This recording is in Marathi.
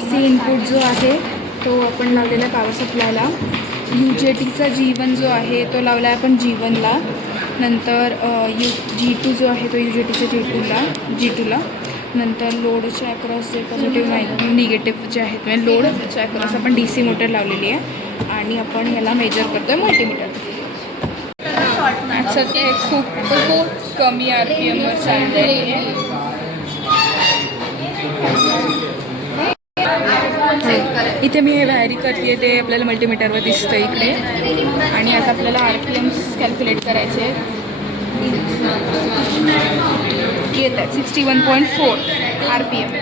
सी इनपुट जो आहे तो आपण लावलेला पॉवर सप्लायला. UJTचा G1 जो आहे तो लावला आहे आपण G1ला. नंतर G2 जो आहे तो UJTचा G2ला. नंतर लोडच्या अक्रॉस जे पॉझिटिव्ह निगेटिव्ह जे आहेत म्हणजे लोडच्या अक्रॉस आपण DC मोटर लावलेली आहे आणि आपण ह्याला मेजर करतो आहे मल्टीमीटर. अच्छा ते खूप कमी RPMवर चाललेली आहे. इथे मी हे व्हॅरी करते ते आपल्याला मल्टीमीटरवर दिसतं इकडे. आणि आता आपल्याला RPMs कॅल्क्युलेट करायचे येत आहेत 61.4 RPM.